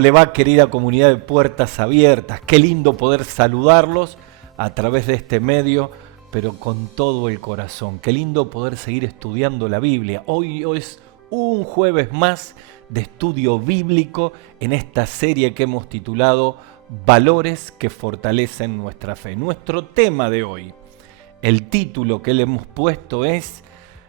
¿Cómo le va, querida comunidad de Puertas Abiertas? Qué lindo poder saludarlos a través de este medio, pero con todo el corazón. Qué lindo poder seguir estudiando la Biblia. Hoy es un jueves más de estudio bíblico en esta serie que hemos titulado Valores que fortalecen nuestra fe. Nuestro tema de hoy, el título que le hemos puesto es,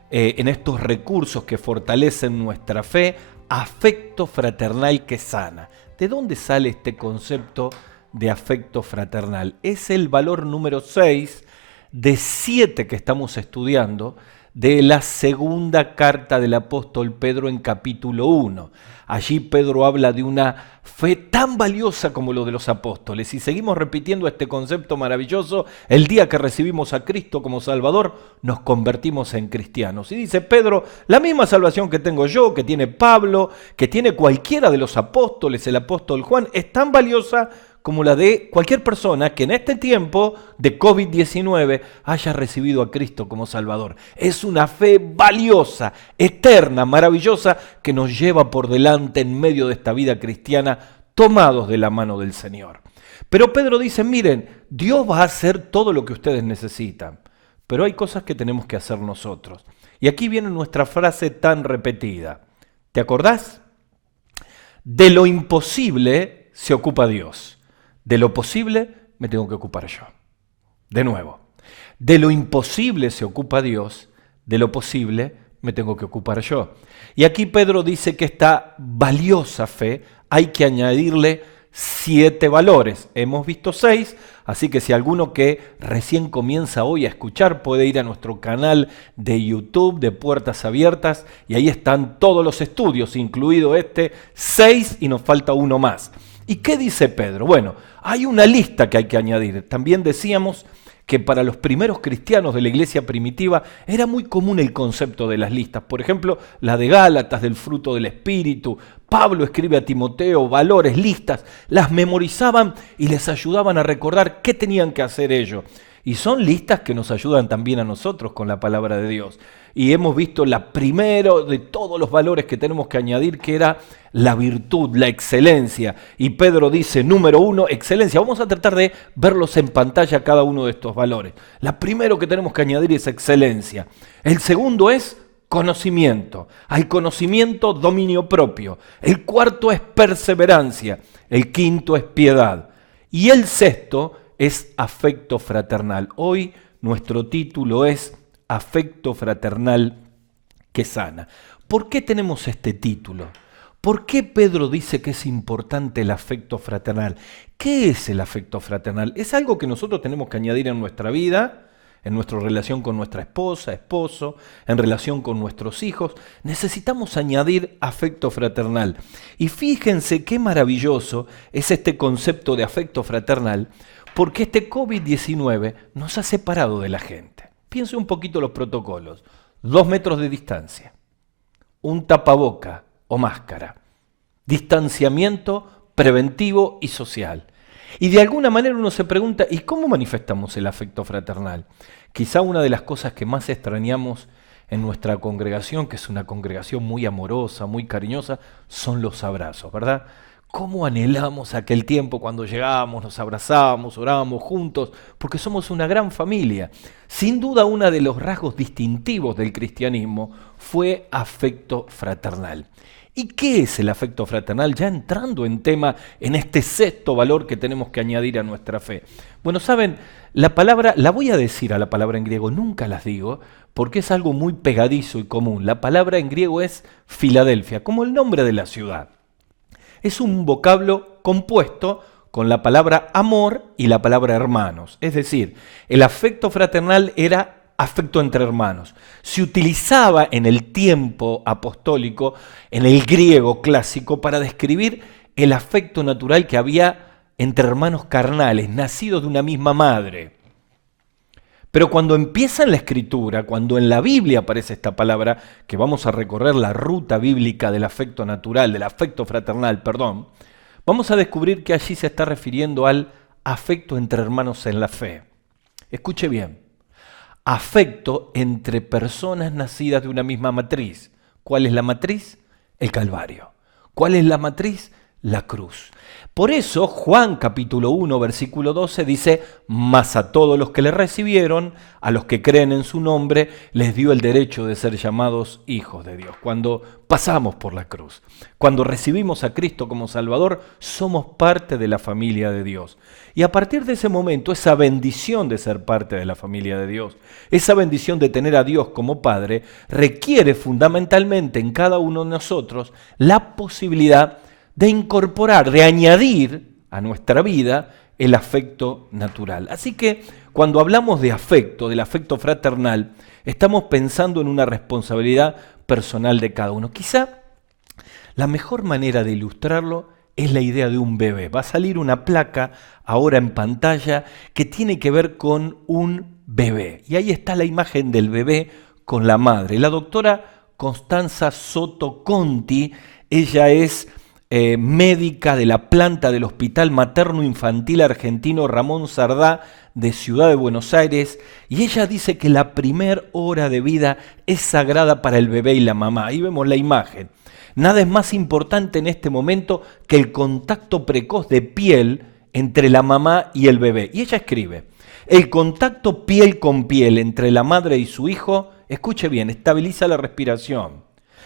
en estos recursos que fortalecen nuestra fe, afecto fraternal que sana. ¿De dónde sale este concepto de afecto fraternal? Es el valor número 6 de 7 que estamos estudiando de la segunda carta del apóstol Pedro en capítulo 1. Allí Pedro habla de una fe tan valiosa como lo de los apóstoles. Y seguimos repitiendo este concepto maravilloso. El día que recibimos a Cristo como Salvador, nos convertimos en cristianos. Y dice Pedro, la misma salvación que tengo yo, que tiene Pablo, que tiene cualquiera de los apóstoles, el apóstol Juan, es tan valiosa como la de cualquier persona que en este tiempo de COVID-19 haya recibido a Cristo como Salvador. Es una fe valiosa, eterna, maravillosa, que nos lleva por delante en medio de esta vida cristiana, tomados de la mano del Señor. Pero Pedro dice, miren, Dios va a hacer todo lo que ustedes necesitan, pero hay cosas que tenemos que hacer nosotros. Y aquí viene nuestra frase tan repetida. ¿Te acordás? De lo imposible se ocupa Dios. De lo posible me tengo que ocupar yo. De nuevo, de lo imposible se ocupa Dios, de lo posible me tengo que ocupar yo. Y aquí Pedro dice que esta valiosa fe hay que añadirle 7 valores. Hemos visto 6, así que si alguno que recién comienza hoy a escuchar puede ir a nuestro canal de YouTube de Puertas Abiertas y ahí están todos los estudios, incluido este 6 y nos falta uno más. ¿Y qué dice Pedro? Bueno, hay una lista que hay que añadir. También decíamos que para los primeros cristianos de la iglesia primitiva era muy común el concepto de las listas. Por ejemplo, la de Gálatas, del fruto del Espíritu. Pablo escribe a Timoteo valores, listas, las memorizaban y les ayudaban a recordar qué tenían que hacer ellos. Y son listas que nos ayudan también a nosotros con la palabra de Dios. Y hemos visto la primera de todos los valores que tenemos que añadir, que era la virtud, la excelencia. Y Pedro dice, número 1, excelencia. Vamos a tratar de verlos en pantalla cada uno de estos valores. La primero que tenemos que añadir es excelencia. El segundo es conocimiento. Al conocimiento, dominio propio. El cuarto es perseverancia. El quinto es piedad. Y el sexto es afecto fraternal. Hoy nuestro título es afecto fraternal que sana. ¿Por qué tenemos este título? ¿Por qué Pedro dice que es importante el afecto fraternal? ¿Qué es el afecto fraternal? Es algo que nosotros tenemos que añadir en nuestra vida, en nuestra relación con nuestra esposa, esposo, en relación con nuestros hijos. Necesitamos añadir afecto fraternal. Y fíjense qué maravilloso es este concepto de afecto fraternal, porque este COVID-19 nos ha separado de la gente. Piense un poquito los protocolos. 2 metros de distancia, un tapaboca o máscara, distanciamiento preventivo y social. Y de alguna manera uno se pregunta, ¿y cómo manifestamos el afecto fraternal? Quizá una de las cosas que más extrañamos en nuestra congregación, que es una congregación muy amorosa, muy cariñosa, son los abrazos, ¿verdad? ¿Cómo anhelamos aquel tiempo cuando llegábamos, nos abrazábamos, orábamos juntos? Porque somos una gran familia. Sin duda, uno de los rasgos distintivos del cristianismo fue afecto fraternal. ¿Y qué es el afecto fraternal? Ya entrando en tema, en este sexto valor que tenemos que añadir a nuestra fe. Bueno, saben, la palabra, la voy a decir a la palabra en griego, nunca las digo, porque es algo muy pegadizo y común. La palabra en griego es Filadelfia, como el nombre de la ciudad. Es un vocablo compuesto con la palabra amor y la palabra hermanos. Es decir, el afecto fraternal era afecto entre hermanos. Se utilizaba en el tiempo apostólico, en el griego clásico, para describir el afecto natural que había entre hermanos carnales, nacidos de una misma madre. Pero cuando empieza en la Escritura, cuando en la Biblia aparece esta palabra, que vamos a recorrer la ruta bíblica del afecto natural, del afecto fraternal, perdón, vamos a descubrir que allí se está refiriendo al afecto entre hermanos en la fe. Escuche bien, afecto entre personas nacidas de una misma matriz. ¿Cuál es la matriz? El Calvario. ¿Cuál es la matriz? la cruz. Por eso Juan capítulo 1 versículo 12 dice: mas a todos los que le recibieron, a los que creen en su nombre, les dio el derecho de ser llamados hijos de Dios. Cuando pasamos por la cruz, cuando recibimos a Cristo como Salvador, somos parte de la familia de Dios. Y a partir de ese momento, esa bendición de ser parte de la familia de Dios, esa bendición de tener a Dios como Padre, requiere fundamentalmente en cada uno de nosotros la posibilidad de incorporar, de añadir a nuestra vida el afecto natural. Así que cuando hablamos de afecto, del afecto fraternal, estamos pensando en una responsabilidad personal de cada uno. Quizá la mejor manera de ilustrarlo es la idea de un bebé. Va a salir una placa ahora en pantalla que tiene que ver con un bebé. Y ahí está la imagen del bebé con la madre. La doctora Constanza Soto Conti, ella es médica de la planta del Hospital Materno Infantil Argentino Ramón Sardá de Ciudad de Buenos Aires, y ella dice que la primer hora de vida es sagrada para el bebé y la mamá. Ahí vemos la imagen. Nada es más importante en este momento que el contacto precoz de piel entre la mamá y el bebé. Y ella escribe: el contacto piel con piel entre la madre y su hijo, escuche bien, estabiliza la respiración,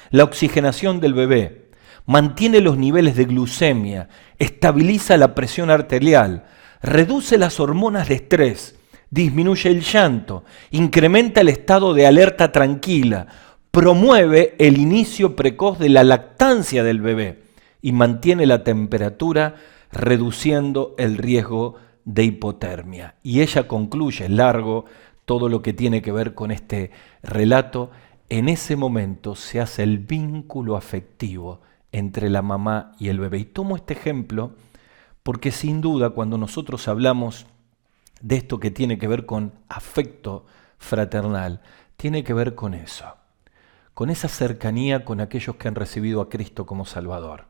la oxigenación del bebé, mantiene los niveles de glucemia, estabiliza la presión arterial, reduce las hormonas de estrés, disminuye el llanto, incrementa el estado de alerta tranquila, promueve el inicio precoz de la lactancia del bebé y mantiene la temperatura, reduciendo el riesgo de hipotermia. Y ella concluye largo todo lo que tiene que ver con este relato. En ese momento se hace el vínculo afectivo entre la mamá y el bebé. Y tomo este ejemplo porque sin duda cuando nosotros hablamos de esto que tiene que ver con afecto fraternal, tiene que ver con eso, con esa cercanía con aquellos que han recibido a Cristo como Salvador,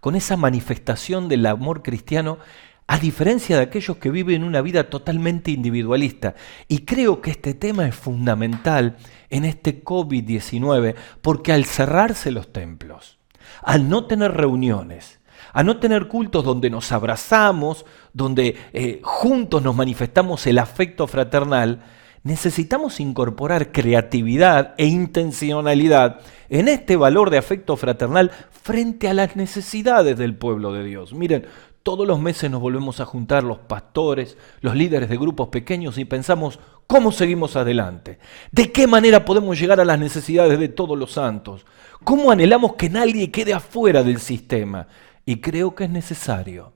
con esa manifestación del amor cristiano, a diferencia de aquellos que viven una vida totalmente individualista. Y creo que este tema es fundamental en este COVID-19, porque al cerrarse los templos, al no tener reuniones, a no tener cultos donde nos abrazamos, donde juntos nos manifestamos el afecto fraternal, necesitamos incorporar creatividad e intencionalidad en este valor de afecto fraternal frente a las necesidades del pueblo de Dios. Miren, todos los meses nos volvemos a juntar los pastores, los líderes de grupos pequeños y pensamos, ¿cómo seguimos adelante? ¿De qué manera podemos llegar a las necesidades de todos los santos? ¿Cómo anhelamos que nadie quede afuera del sistema? Y creo que es necesario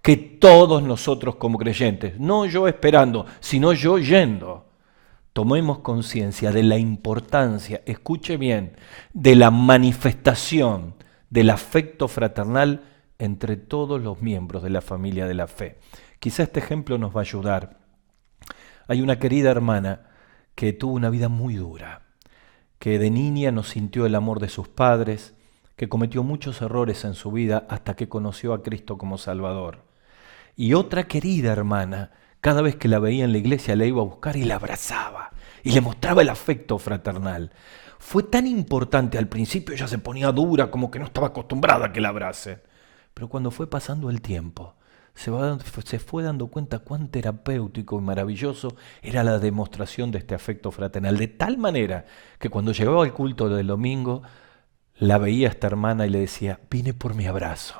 que todos nosotros como creyentes, no yo esperando, sino yo yendo, tomemos conciencia de la importancia, escuche bien, de la manifestación del afecto fraternal entre todos los miembros de la familia de la fe. Quizá este ejemplo nos va a ayudar. Hay una querida hermana que tuvo una vida muy dura, que de niña no sintió el amor de sus padres, que cometió muchos errores en su vida hasta que conoció a Cristo como Salvador. Y otra querida hermana, cada vez que la veía en la iglesia la iba a buscar y la abrazaba y le mostraba el afecto fraternal. Fue tan importante, al principio ella se ponía dura, como que no estaba acostumbrada a que la abracen. Pero cuando fue pasando el tiempo, se fue dando cuenta cuán terapéutico y maravilloso era la demostración de este afecto fraternal. De tal manera que cuando llegaba al culto del domingo, la veía esta hermana y le decía, vine por mi abrazo,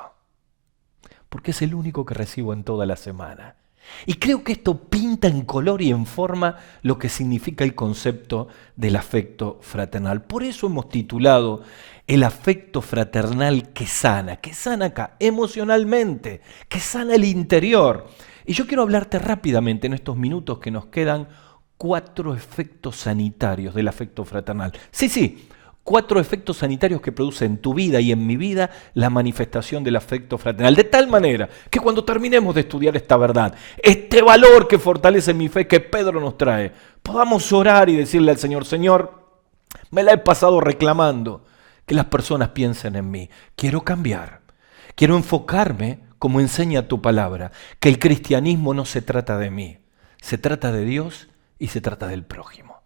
porque es el único que recibo en toda la semana. Y creo que esto pinta en color y en forma lo que significa el concepto del afecto fraternal. Por eso hemos titulado el afecto fraternal que sana acá emocionalmente, que sana el interior. Y yo quiero hablarte rápidamente en estos minutos que nos quedan 4 efectos sanitarios del afecto fraternal. Sí, 4 efectos sanitarios que produce en tu vida y en mi vida la manifestación del afecto fraternal. De tal manera que cuando terminemos de estudiar esta verdad, este valor que fortalece mi fe que Pedro nos trae, podamos orar y decirle al Señor, Señor, me la he pasado reclamando que las personas piensen en mí. Quiero cambiar, quiero enfocarme como enseña tu palabra, que el cristianismo no se trata de mí, se trata de Dios y se trata del prójimo.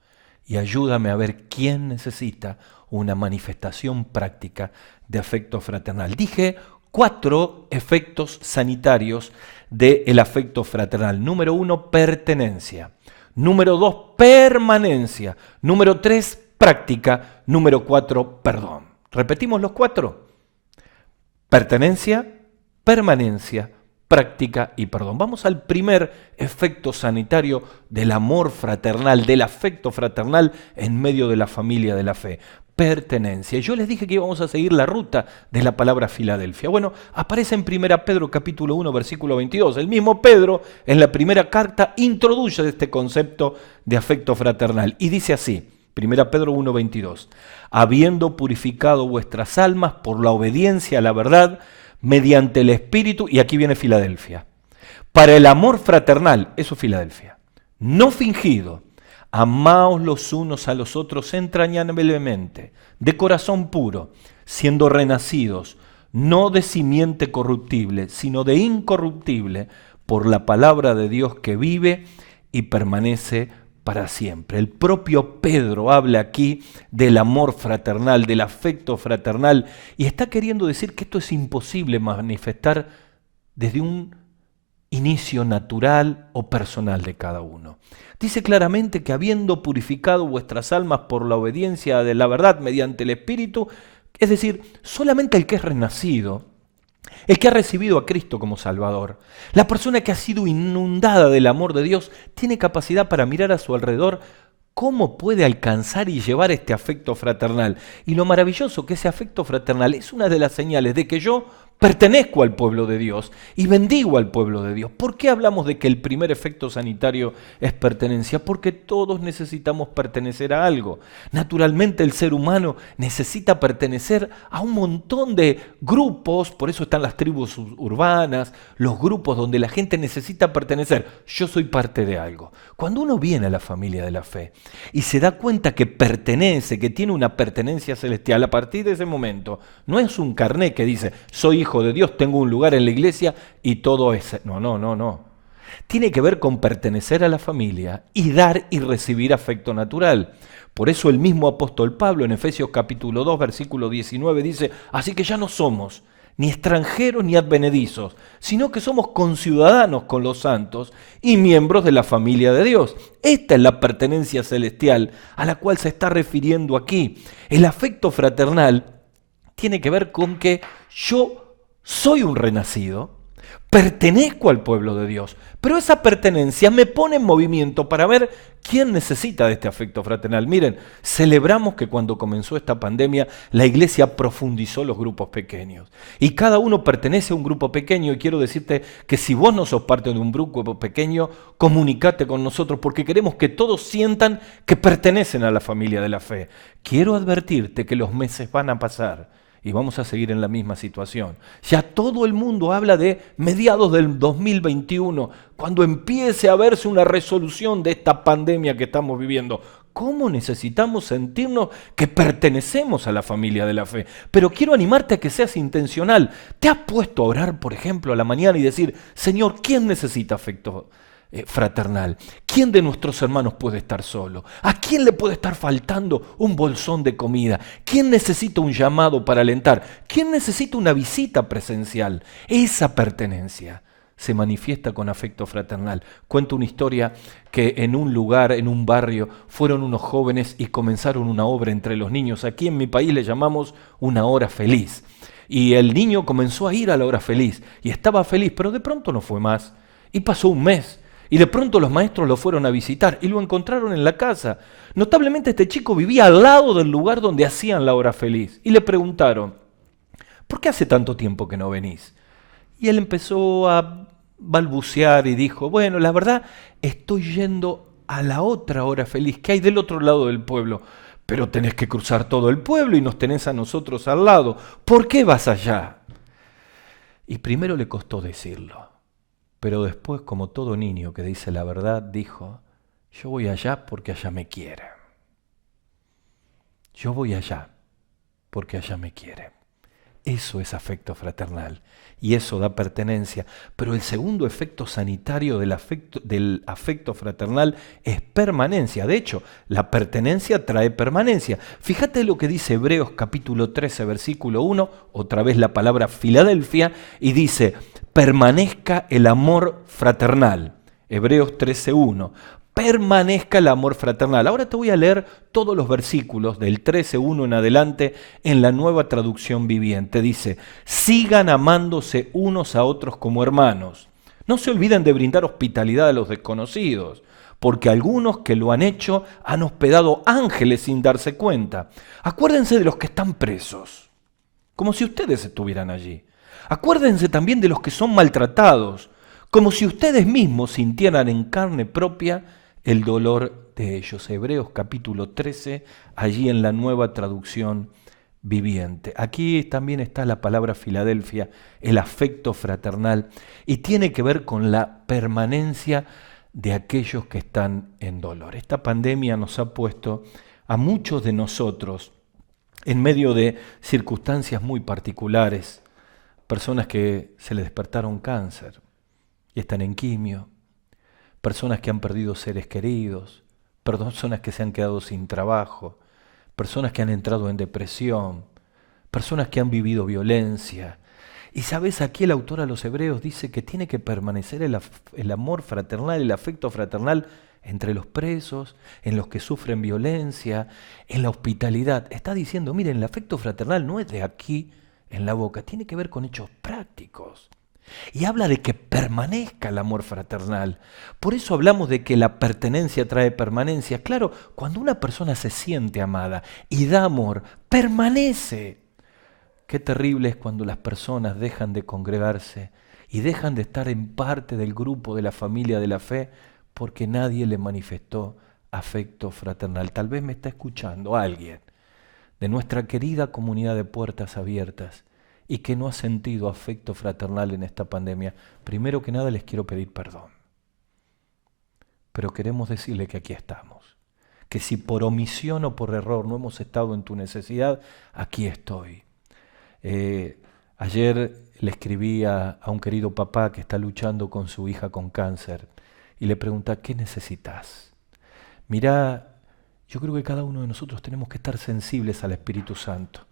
Y ayúdame a ver quién necesita una manifestación práctica de afecto fraternal. Dije 4 efectos sanitarios del afecto fraternal. Número 1, pertenencia. Número 2, permanencia. Número 3, práctica. Número 4, perdón. ¿Repetimos los 4? Pertenencia, permanencia, práctica y perdón. Vamos al primer efecto sanitario del amor fraternal, del afecto fraternal en medio de la familia de la fe. Pertenencia. Yo les dije que íbamos a seguir la ruta de la palabra Filadelfia. Bueno, aparece en 1 Pedro capítulo 1, versículo 22. El mismo Pedro en la primera carta introduce este concepto de afecto fraternal y dice así, 1 Pedro 1, 22. Habiendo purificado vuestras almas por la obediencia a la verdad, mediante el Espíritu, y aquí viene Filadelfia, para el amor fraternal, eso es Filadelfia, no fingido, amaos los unos a los otros entrañablemente, de corazón puro, siendo renacidos, no de simiente corruptible, sino de incorruptible, por la palabra de Dios que vive y permanece para siempre. El propio Pedro habla aquí del amor fraternal, del afecto fraternal, y está queriendo decir que esto es imposible manifestar desde un inicio natural o personal de cada uno. Dice claramente que habiendo purificado vuestras almas por la obediencia de la verdad mediante el Espíritu, es decir, solamente el que es renacido, el que ha recibido a Cristo como Salvador, la persona que ha sido inundada del amor de Dios, tiene capacidad para mirar a su alrededor cómo puede alcanzar y llevar este afecto fraternal. Y lo maravilloso que ese afecto fraternal es una de las señales de que yo pertenezco al pueblo de Dios y bendigo al pueblo de Dios. ¿Por qué hablamos de que el primer efecto sanitario es pertenencia? Porque todos necesitamos pertenecer a algo. Naturalmente el ser humano necesita pertenecer a un montón de grupos, por eso están las tribus urbanas, los grupos donde la gente necesita pertenecer. Yo soy parte de algo. Cuando uno viene a la familia de la fe y se da cuenta que pertenece, que tiene una pertenencia celestial, a partir de ese momento, no es un carné que dice, soy hijo de Dios, tengo un lugar en la iglesia y todo es... No. Tiene que ver con pertenecer a la familia y dar y recibir afecto natural. Por eso el mismo apóstol Pablo en Efesios capítulo 2, versículo 19 dice, así que ya no somos ni extranjeros ni advenedizos, sino que somos conciudadanos con los santos y miembros de la familia de Dios. Esta es la pertenencia celestial a la cual se está refiriendo aquí. El afecto fraternal tiene que ver con que yo soy un renacido, pertenezco al pueblo de Dios, pero esa pertenencia me pone en movimiento para ver quién necesita de este afecto fraternal. Miren, celebramos que cuando comenzó esta pandemia, la iglesia profundizó los grupos pequeños. Y cada uno pertenece a un grupo pequeño, y quiero decirte que si vos no sos parte de un grupo pequeño, comunicate con nosotros, porque queremos que todos sientan que pertenecen a la familia de la fe. Quiero advertirte que los meses van a pasar, y vamos a seguir en la misma situación. Ya todo el mundo habla de mediados del 2021, cuando empiece a verse una resolución de esta pandemia que estamos viviendo. ¿Cómo necesitamos sentirnos que pertenecemos a la familia de la fe? Pero quiero animarte a que seas intencional. ¿Te has puesto a orar, por ejemplo, a la mañana y decir, Señor, ¿quién necesita afecto fraternal? ¿Quién de nuestros hermanos puede estar solo? ¿A quién le puede estar faltando un bolsón de comida? ¿Quién necesita un llamado para alentar? ¿Quién necesita una visita presencial? Esa pertenencia se manifiesta con afecto fraternal. Cuento una historia que en un lugar, en un barrio, fueron unos jóvenes y comenzaron una obra entre los niños. Aquí en mi país le llamamos una hora feliz. Y el niño comenzó a ir a la hora feliz y estaba feliz, pero de pronto no fue más. Y pasó un mes. Y de pronto los maestros lo fueron a visitar y lo encontraron en la casa. Notablemente este chico vivía al lado del lugar donde hacían la hora feliz. Y le preguntaron, ¿por qué hace tanto tiempo que no venís? Y él empezó a balbucear y dijo, bueno, la verdad estoy yendo a la otra hora feliz que hay del otro lado del pueblo. Pero tenés que cruzar todo el pueblo y nos tenés a nosotros al lado. ¿Por qué vas allá? Y primero le costó decirlo. Pero después, como todo niño que dice la verdad, dijo, yo voy allá porque allá me quieren. Yo voy allá porque allá me quieren. Eso es afecto fraternal y eso da pertenencia. Pero el segundo efecto sanitario del afecto fraternal es permanencia. De hecho, la pertenencia trae permanencia. Fíjate lo que dice Hebreos capítulo 13, versículo 1, otra vez la palabra Filadelfia, y dice, permanezca el amor fraternal. Hebreos 13, 1. Permanezca el amor fraternal. Ahora te voy a leer todos los versículos del 13:1 en adelante en la Nueva Traducción Viviente. Dice, sigan amándose unos a otros como hermanos. No se olviden de brindar hospitalidad a los desconocidos, porque algunos que lo han hecho han hospedado ángeles sin darse cuenta. Acuérdense de los que están presos, como si ustedes estuvieran allí. Acuérdense también de los que son maltratados, como si ustedes mismos sintieran en carne propia el dolor de ellos. Hebreos capítulo 13, allí en la Nueva Traducción Viviente. Aquí también está la palabra Filadelfia, el afecto fraternal, y tiene que ver con la permanencia de aquellos que están en dolor. Esta pandemia nos ha puesto a muchos de nosotros en medio de circunstancias muy particulares, personas que se les despertaron cáncer y están en quimio, personas que han perdido seres queridos, personas que se han quedado sin trabajo, personas que han entrado en depresión, personas que han vivido violencia. Y sabes, aquí el autor a los Hebreos dice que tiene que permanecer el amor fraternal, el afecto fraternal entre los presos, en los que sufren violencia, en la hospitalidad. Está diciendo, miren, el afecto fraternal no es de aquí en la boca, tiene que ver con hechos prácticos. Y habla de que permanezca el amor fraternal. Por eso hablamos de que la pertenencia trae permanencia. Claro, cuando una persona se siente amada y da amor, permanece. Qué terrible es cuando las personas dejan de congregarse y dejan de estar en parte del grupo de la familia de la fe porque nadie le manifestó afecto fraternal. Tal vez me está escuchando alguien de nuestra querida comunidad de Puertas Abiertas y que no ha sentido afecto fraternal en esta pandemia. Primero que nada les quiero pedir perdón. Pero queremos decirle que aquí estamos. Que si por omisión o por error no hemos estado en tu necesidad, aquí estoy. Ayer le escribí a un querido papá que está luchando con su hija con cáncer y le pregunté, ¿qué necesitas? Mirá, yo creo que cada uno de nosotros tenemos que estar sensibles al Espíritu Santo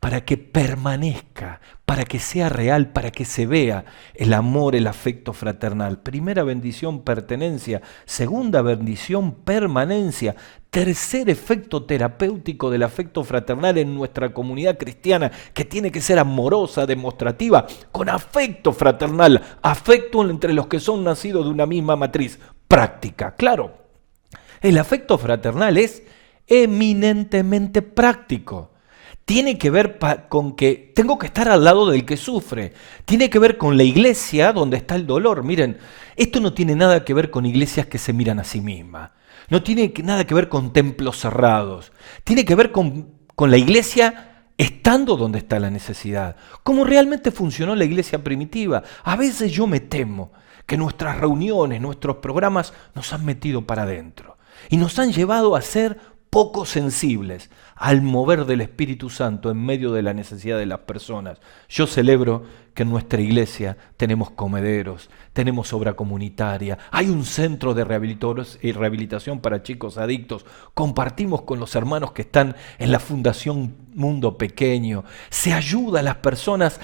para que permanezca, para que sea real, para que se vea el amor, el afecto fraternal. Primera bendición, pertenencia. Segunda bendición, permanencia. Tercer efecto terapéutico del afecto fraternal en nuestra comunidad cristiana, que tiene que ser amorosa, demostrativa, con afecto fraternal, afecto entre los que son nacidos de una misma matriz. Práctica, claro. El afecto fraternal es eminentemente práctico. Tiene que ver con que tengo que estar al lado del que sufre. Tiene que ver con la iglesia donde está el dolor. Miren, esto no tiene nada que ver con iglesias que se miran a sí mismas. No tiene nada que ver con templos cerrados. Tiene que ver con la iglesia estando donde está la necesidad. Cómo realmente funcionó la iglesia primitiva. A veces yo me temo que nuestras reuniones, nuestros programas nos han metido para adentro y nos han llevado a ser poco sensibles al mover del Espíritu Santo en medio de la necesidad de las personas. Yo celebro que en nuestra iglesia tenemos comederos, tenemos obra comunitaria, hay un centro de rehabilitación para chicos adictos, compartimos con los hermanos que están en la Fundación Mundo Pequeño, se ayuda a las personas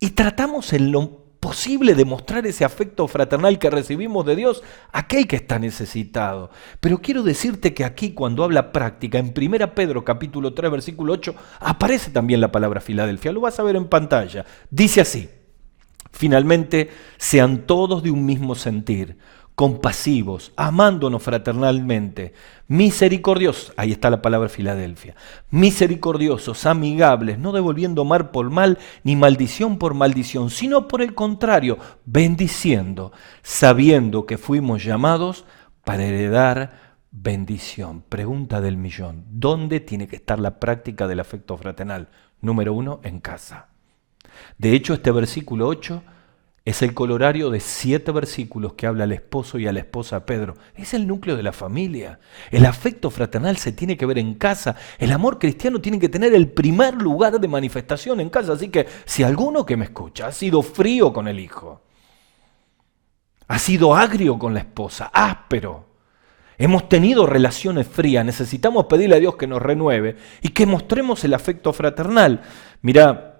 y tratamos en lo posible demostrar ese afecto fraternal que recibimos de Dios a aquel que está necesitado. Pero quiero decirte que aquí cuando habla práctica, en 1 Pedro capítulo 3 versículo 8, aparece también la palabra Filadelfia. Lo vas a ver en pantalla. Dice así: finalmente, sean todos de un mismo sentir, compasivos, amándonos fraternalmente, misericordiosos, ahí está la palabra Filadelfia, misericordiosos, amigables, no devolviendo mal por mal, ni maldición por maldición, sino por el contrario, bendiciendo, sabiendo que fuimos llamados para heredar bendición. Pregunta del millón: ¿dónde tiene que estar la práctica del afecto fraternal? Número 1, en casa. De hecho, este versículo 8 Es el colorario de 7 versículos que habla al esposo y a la esposa Pedro. Es el núcleo de la familia. El afecto fraternal se tiene que ver en casa. El amor cristiano tiene que tener el primer lugar de manifestación en casa. Así que si alguno que me escucha ha sido frío con el hijo, ha sido agrio con la esposa, áspero, hemos tenido relaciones frías, necesitamos pedirle a Dios que nos renueve y que mostremos el afecto fraternal. Mirá,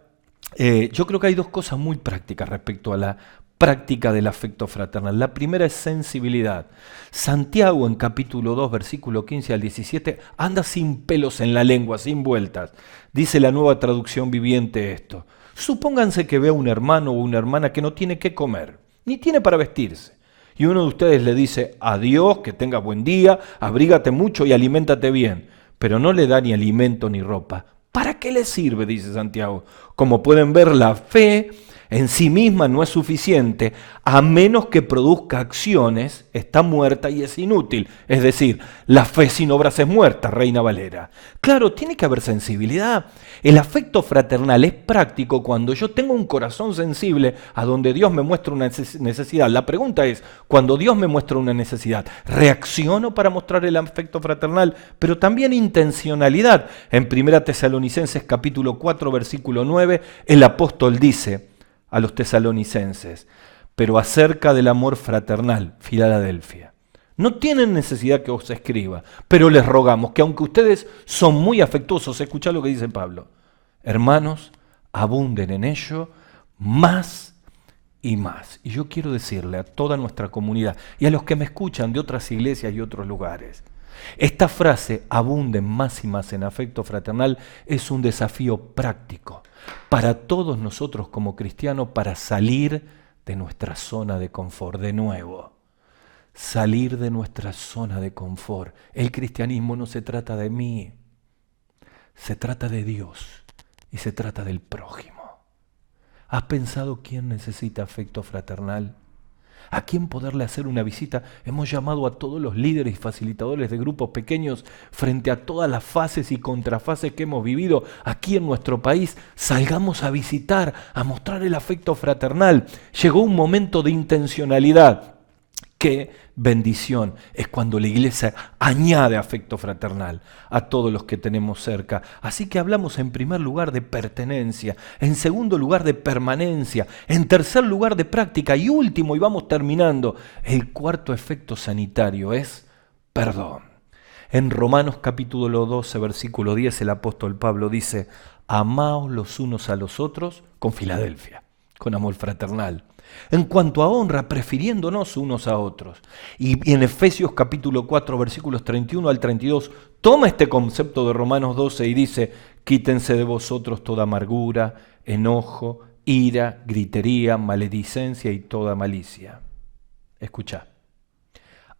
yo creo que hay 2 cosas muy prácticas respecto a la práctica del afecto fraternal. La primera es sensibilidad. Santiago en capítulo 2, versículo 15 al 17, anda sin pelos en la lengua, sin vueltas. Dice la Nueva Traducción Viviente esto. Supónganse que ve a un hermano o una hermana que no tiene qué comer, ni tiene para vestirse. Y uno de ustedes le dice, adiós, que tengas buen día, abrígate mucho y aliméntate bien. Pero no le da ni alimento ni ropa. ¿Para qué le sirve? Dice Santiago. Como pueden ver, la fe en sí misma no es suficiente, a menos que produzca acciones, está muerta y es inútil. Es decir, la fe sin obras es muerta, Reina Valera. Claro, tiene que haber sensibilidad. El afecto fraternal es práctico cuando yo tengo un corazón sensible a donde Dios me muestra una necesidad. La pregunta es, cuando Dios me muestra una necesidad, ¿reacciono para mostrar el afecto fraternal? Pero también intencionalidad. En 1 Tesalonicenses capítulo 4, versículo 9, el apóstol dice a los tesalonicenses, pero acerca del amor fraternal, Filadelfia, no tienen necesidad que os escriba, pero les rogamos que aunque ustedes son muy afectuosos, escuchad lo que dice Pablo, hermanos, abunden en ello más y más. Y yo quiero decirle a toda nuestra comunidad y a los que me escuchan de otras iglesias y otros lugares, esta frase, abunden más y más en afecto fraternal, es un desafío práctico para todos nosotros como cristianos para salir de nuestra zona de confort. De nuevo, salir de nuestra zona de confort. El cristianismo no se trata de mí, se trata de Dios y se trata del prójimo. ¿Has pensado quién necesita afecto fraternal? ¿A quién poderle hacer una visita? Hemos llamado a todos los líderes y facilitadores de grupos pequeños frente a todas las fases y contrafases que hemos vivido aquí en nuestro país. Salgamos a visitar, a mostrar el afecto fraternal. Llegó un momento de intencionalidad. Qué bendición es cuando la iglesia añade afecto fraternal a todos los que tenemos cerca. Así que hablamos en primer lugar de pertenencia, en segundo lugar de permanencia, en tercer lugar de práctica y último, y vamos terminando, el cuarto efecto sanitario es perdón. En Romanos capítulo 12, versículo 10, el apóstol Pablo dice, amaos los unos a los otros con Filadelfia, con amor fraternal. En cuanto a honra, prefiriéndonos unos a otros. Y en Efesios capítulo 4, versículos 31 al 32, toma este concepto de Romanos 12 y dice, quítense de vosotros toda amargura, enojo, ira, gritería, maledicencia y toda malicia. Escuchá.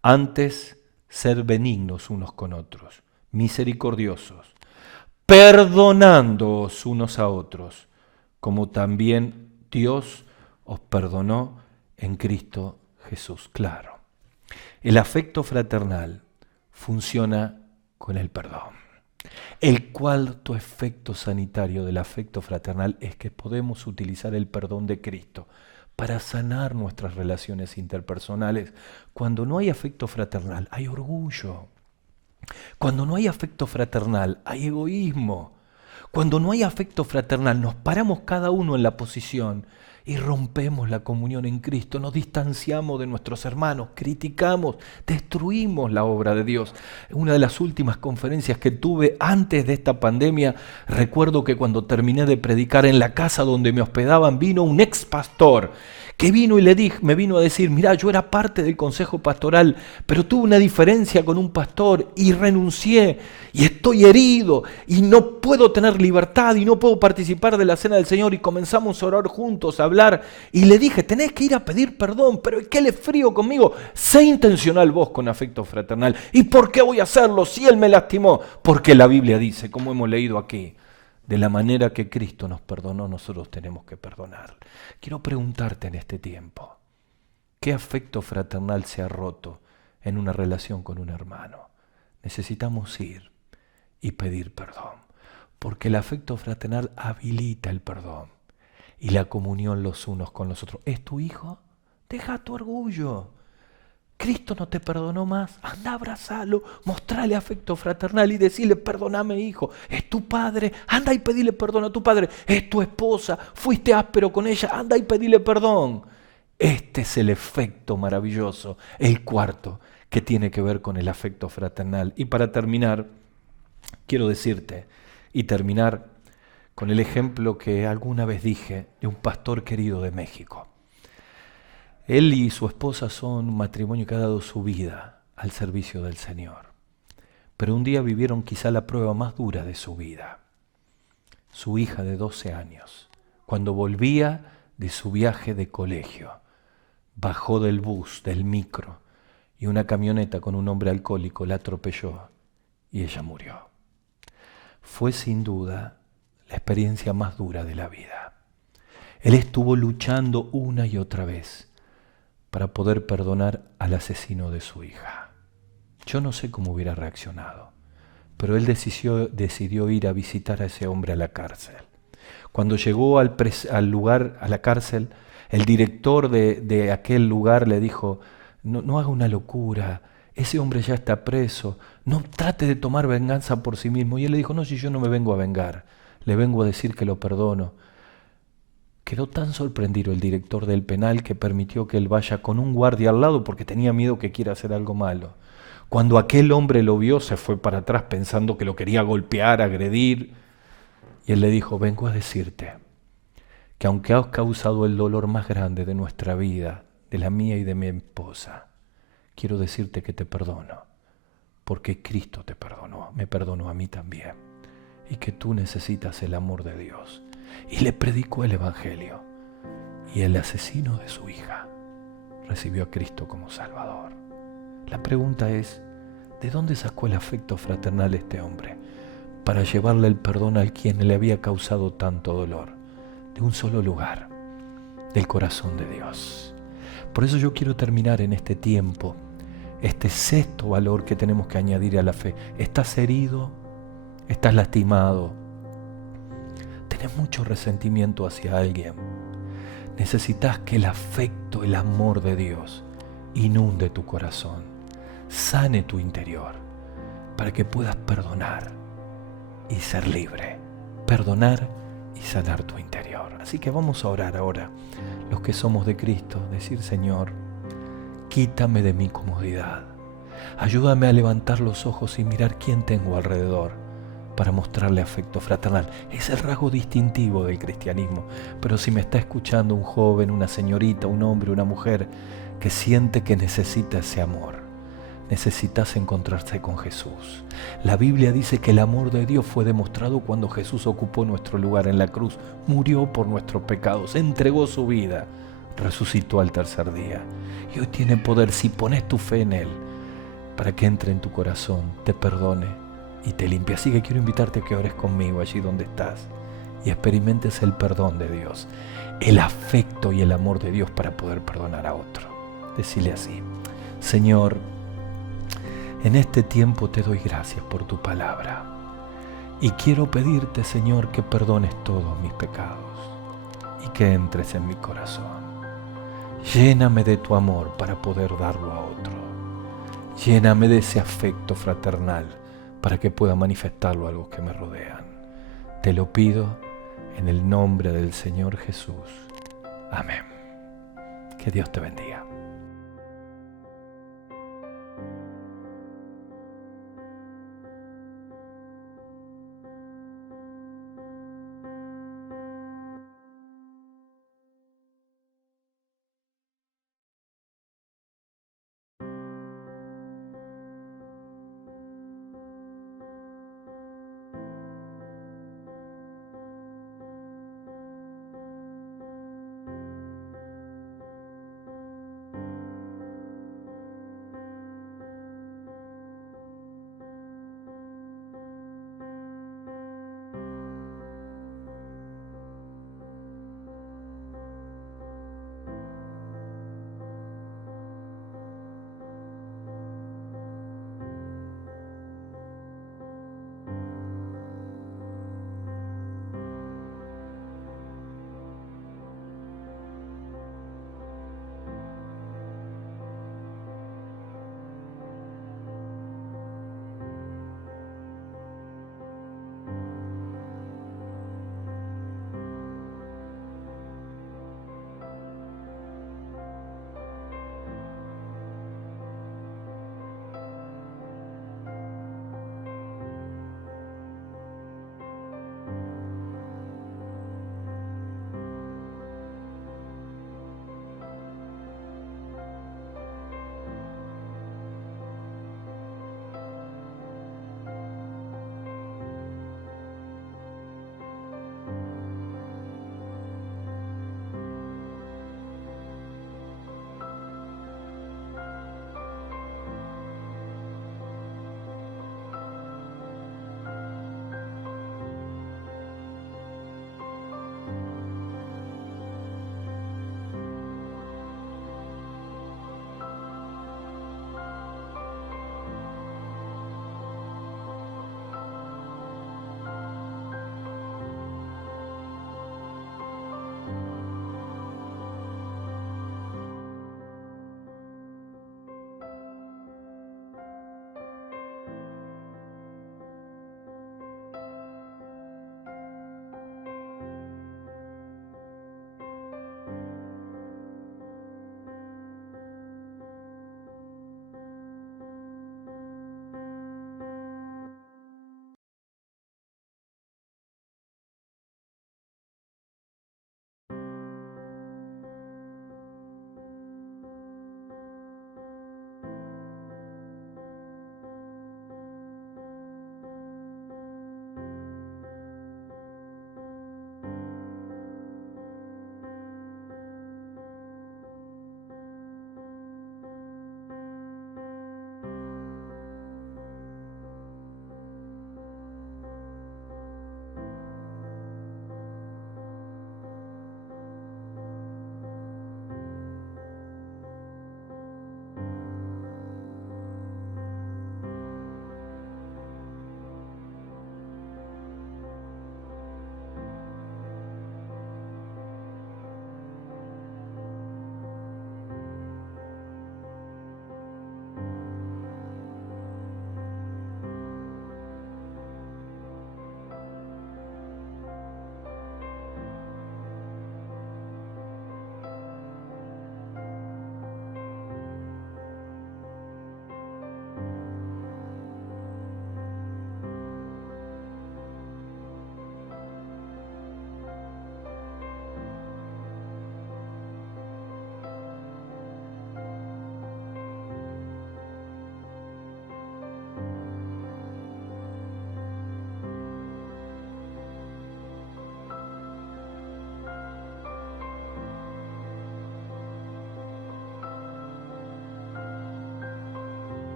Antes, ser benignos unos con otros, misericordiosos, perdonándoos unos a otros, como también Dios os perdonó en Cristo Jesús. Claro, el afecto fraternal funciona con el perdón. El cuarto efecto sanitario del afecto fraternal es que podemos utilizar el perdón de Cristo para sanar nuestras relaciones interpersonales. Cuando no hay afecto fraternal, hay orgullo. Cuando no hay afecto fraternal, hay egoísmo. Cuando no hay afecto fraternal, nos paramos cada uno en la posición y rompemos la comunión en Cristo, nos distanciamos de nuestros hermanos, criticamos, destruimos la obra de Dios. En una de las últimas conferencias que tuve antes de esta pandemia, recuerdo que cuando terminé de predicar en la casa donde me hospedaban, vino un ex pastor que vino y me vino a decir, mirá, yo era parte del consejo pastoral, pero tuve una diferencia con un pastor y renuncié y estoy herido y no puedo tener libertad y no puedo participar de la cena del Señor, y comenzamos a orar juntos, a hablar, y le dije, tenés que ir a pedir perdón, pero ¿qué le frío conmigo? Sé intencional vos con afecto fraternal. ¿Y por qué voy a hacerlo si Él me lastimó? Porque la Biblia dice, como hemos leído aquí, de la manera que Cristo nos perdonó, nosotros tenemos que perdonar. Quiero preguntarte en este tiempo, ¿qué afecto fraternal se ha roto en una relación con un hermano? Necesitamos ir y pedir perdón, porque el afecto fraternal habilita el perdón. y la comunión los unos con los otros. ¿Es tu hijo? Deja tu orgullo. Cristo no te perdonó más, anda, abrazalo, mostrale afecto fraternal y decirle, perdóname, hijo. Es tu padre, anda y pedile perdón a tu padre. Es tu esposa, fuiste áspero con ella, anda y pedile perdón. Este es el efecto maravilloso, el cuarto, que tiene que ver con el afecto fraternal. Y para terminar, quiero decirte y terminar con el ejemplo que alguna vez dije de un pastor querido de México. Él y su esposa son un matrimonio que ha dado su vida al servicio del Señor. Pero un día vivieron quizá la prueba más dura de su vida. Su hija de 12 años, cuando volvía de su viaje de colegio, bajó del bus, del micro, y una camioneta con un hombre alcohólico la atropelló y ella murió. Fue sin duda la experiencia más dura de la vida. Él estuvo luchando una y otra vez para poder perdonar al asesino de su hija. Yo no sé cómo hubiera reaccionado, pero él decidió ir a visitar a ese hombre a la cárcel. Cuando llegó al lugar, a la cárcel, el director de aquel lugar le dijo, no haga una locura, ese hombre ya está preso, no trate de tomar venganza por sí mismo. Y él le dijo, no, si yo no me vengo a vengar, le vengo a decir que lo perdono. Quedó tan sorprendido el director del penal que permitió que él vaya con un guardia al lado porque tenía miedo que quiera hacer algo malo. Cuando aquel hombre lo vio, se fue para atrás pensando que lo quería golpear, agredir. Y él le dijo, vengo a decirte que aunque has causado el dolor más grande de nuestra vida, de la mía y de mi esposa, quiero decirte que te perdono, porque Cristo te perdonó, me perdonó a mí también, y que tú necesitas el amor de Dios. Y le predicó el Evangelio, y el asesino de su hija recibió a Cristo como Salvador. La pregunta es, ¿de dónde sacó el afecto fraternal este hombre para llevarle el perdón al quien le había causado tanto dolor? De un solo lugar, del corazón de Dios. Por eso yo quiero terminar en este tiempo, este sexto valor que tenemos que añadir a la fe. ¿Estás herido? ¿Estás lastimado? ¿Tenés mucho resentimiento hacia alguien? Necesitas que el afecto, el amor de Dios inunde tu corazón, sane tu interior, para que puedas perdonar y ser libre. Perdonar y sanar tu interior. Así que vamos a orar ahora, los que somos de Cristo, decir, Señor, quítame de mi comodidad. Ayúdame a levantar los ojos y mirar quién tengo alrededor para mostrarle afecto fraternal. Es el rasgo distintivo del cristianismo. Pero si me está escuchando un joven, una señorita, un hombre, una mujer que siente que necesita ese amor, necesitas encontrarse con Jesús. La Biblia dice que el amor de Dios fue demostrado cuando Jesús ocupó nuestro lugar en la cruz, murió por nuestros pecados, entregó su vida, resucitó al tercer día. Y hoy tiene poder si pones tu fe en Él, para que entre en tu corazón, te perdone y te limpie. Así que quiero invitarte a que ores conmigo allí donde estás y experimentes el perdón de Dios, el afecto y el amor de Dios para poder perdonar a otro. Decile así, Señor, en este tiempo te doy gracias por tu palabra y quiero pedirte, Señor, que perdones todos mis pecados y que entres en mi corazón. Lléname de tu amor para poder darlo a otro. Lléname de ese afecto fraternal para que pueda manifestarlo a los que me rodean. Te lo pido en el nombre del Señor Jesús. Amén. Que Dios te bendiga.